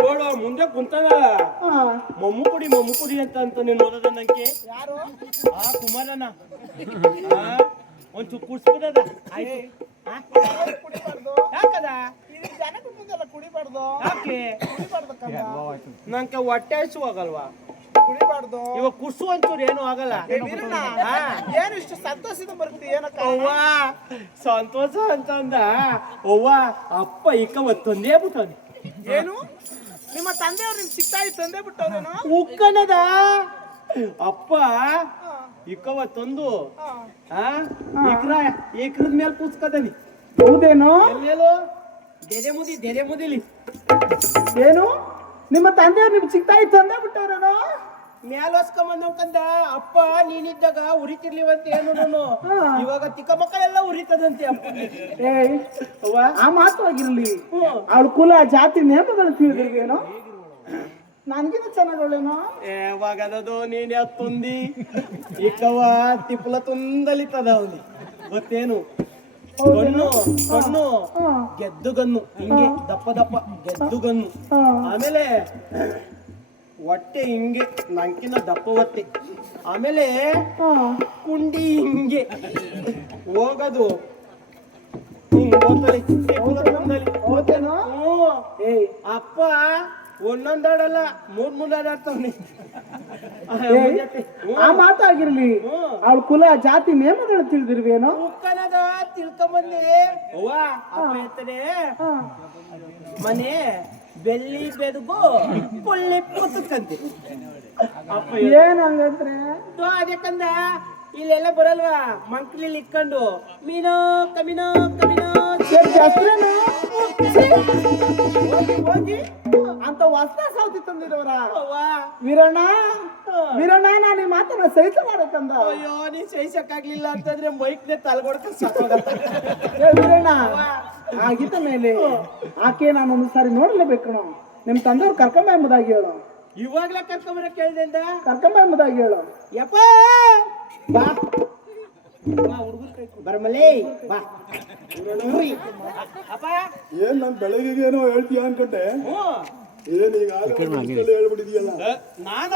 ನೋಡು ಮುಂದೆ ಕುಂತದ ಮೊಮ್ಮು ಕುಡಿ ಅಂತ ನೀನು ಓದದ ನಂಗೆ ಯಾರು ಕುಮಾರನ ಒಂಚೂರು ಕುಡ್ಸ್ಬಿಡದ ಆಯ್ತು ಯಾಕದ ಕುಡಿಬಾರ್ದು ಯಾಕೆ ನಂಗೆ ಹೊಟ್ಟೆ ಹಸುವಾಗಲ್ವಾ ಕುಡಿಬಾರ್ದು ಇವಾಗ ಕುಡ್ಸು ಒಂಚೂರು ಏನು ಆಗಲ್ಲ ಏನು ಇಷ್ಟು ಸಂತೋಷದ ಬರ್ತಿ ಏನಕ್ಕ ಅವ್ವ ಸಂತೋಷ ಅಂತಂದ ಅವ್ವ ಅಪ್ಪ ಇಕ್ಕ ಒತ್ತೊಂದೇ ಬಿಟ್ಟವನಿ ಏನು ನಿಮ್ಮ ತಂದೆಯವ್ರು ನಿಮ್ಗೆ ಸಿಗ್ತಾ ತಂದೆ ಬಿಟ್ಟವ್ರೇನು ಉಕ್ಕನದ ಅಪ್ಪ ಇಕ್ಕವ ತಂದು ಇಕ್ರದ ಮೇಲೆ ಕೂತ್ಕದನಿ ಹೌದೇನು ಎಲ್ಲೇಲು ಡೆರೆ ಮುದಿಲಿ ಏನು ನಿಮ್ಮ ತಂದೆಯವ್ರು ನಿಮ್ಗೆ ಸಿಗ್ತಾ ತಂದೆ ಬಿಟ್ಟವ್ರೇನು ಮ್ಯಾಲೋಸ್ಕೊಂಬಂದ ಅಪ್ಪ ನೀನಿದ್ದಾಗ ಉರಿತಿರ್ಲಿವಂತ ಏನು ನಾನು ಇವಾಗ ಚಿಕ್ಕ ಮಕ್ಕಳೆಲ್ಲ ಉರಿತದಂತೆ ಅಪ್ಪ ಆ ಮಾತು ಆಗಿರ್ಲಿ ಅವಳ ಕುಲ ಜಾತಿ ನೇಮಗಳು ತಿಳಿದಿರ್ವೇನೋ ನನ್ಗಿನ ಚೆನ್ನಾಗೇನೋ ಯಾವಾಗದದು ನೀನ್ ತುಂದಿ ಇಕ್ಕವ ತಿಪ್ಪಲ ತುಂದಲಿತದ ಅವನಿ ಗೊತ್ತೇನು ಕಣ್ಣು ಗೆದ್ದುಗನ್ನು ಹಿಂಗೆ ದಪ್ಪ ಗೆದ್ದುಗನ್ನು ಆಮೇಲೆ ಹೊಟ್ಟೆ ಹಿಂಗೆ ನಂಕಿನ ದಪ್ಪ ಹೊಟ್ಟೆ ಆಮೇಲೆ ಕುಂಡಿ ಹಿಂಗೆ ಹೋಗದು ಅಪ್ಪ ಒಂದೊಂದಾಡಲ್ಲ ಮೂರ್ ಆಡ್ತಾವನಿ ಆ ಮಾತಾಗಿರ್ಲಿ ಅವಳ ಕುಲ ಜಾತಿ ನೇಮಗಳು ತಿಳಿದಿರ್ವೇನೋ ಉಕ್ಕನದ ತಿಳ್ಕೊಂಬಂದಿ ಅವ್ವ ಅಪ್ಪ ಹೇಳ್ತಾನೆ ಮನೆ ಬೆಳ್ಳಿ ಬೆದಗು ಪುಳ್ಳಿ ಪುತ್ತಕ್ಕಂತೆ ಅಪ್ಪ ಏನಂಗಂದ್ರೆ ಅದಕ್ಕಂದ ಇಲ್ಲೆಲ್ಲ ಬರಲ್ವಾ ಮಂಕ್ಲಿಲಿ ಇಕ್ಕೊಂಡು ಮೀನೋ ಕಮಿನೋ ಹೋಗಿ ಅಂತ ಹೊಸ ಸೌತಿ ತಂದಿದವರ ವೀರಣ್ಣ ನಾನು ಈ ಮಾತನ್ನ ಸಹಿತ ಮಾಡಕ್ಕಂದ ಅಯ್ಯೋ ನೀ ಸಹಿಸಕ್ಕಾಗ್ಲಿಲ್ಲ ಅಂತಂದ್ರೆ ಬೈಕ್ನೆ ತಲ್ಗೊಡ್ಕೊಂಡು ಸಾಕೋಗತ್ತ ವೀರಣ್ಣ ಆಗಿದ್ದ ಮೇಲೆ ಆಕೆ ನಾನು ಒಂದು ಸಾರಿ ನೋಡ್ಲೇಬೇಕು ನಿಮ್ ತಂದವ್ರು ಕರ್ಕೊಂಬ ಎಂಬುದಾಗಿ ಹೇಳು ಇವಾಗ್ಲೇ ಕರ್ಕೊಂಬರ ಕೇಳಿದೆ ಕರ್ಕೊಂಬ ಎಂಬುದಾಗಿ ಹೇಳು ಯಪ್ಪ ಬಾ ಬರ್ಮಲೇ ಬಾ ಅಪ್ಪ ಏನ್ ನನ್ ಬೆಳಗ್ಗೆ ಏನೋ ಹೇಳ್ತೀಯ ಅನ್ಕೊಂಡೆ ಏನ್ ಈಗ ಹೇಳ್ಬಿಟ್ಟಿದ್ಯಲ್ಲ ನಾನು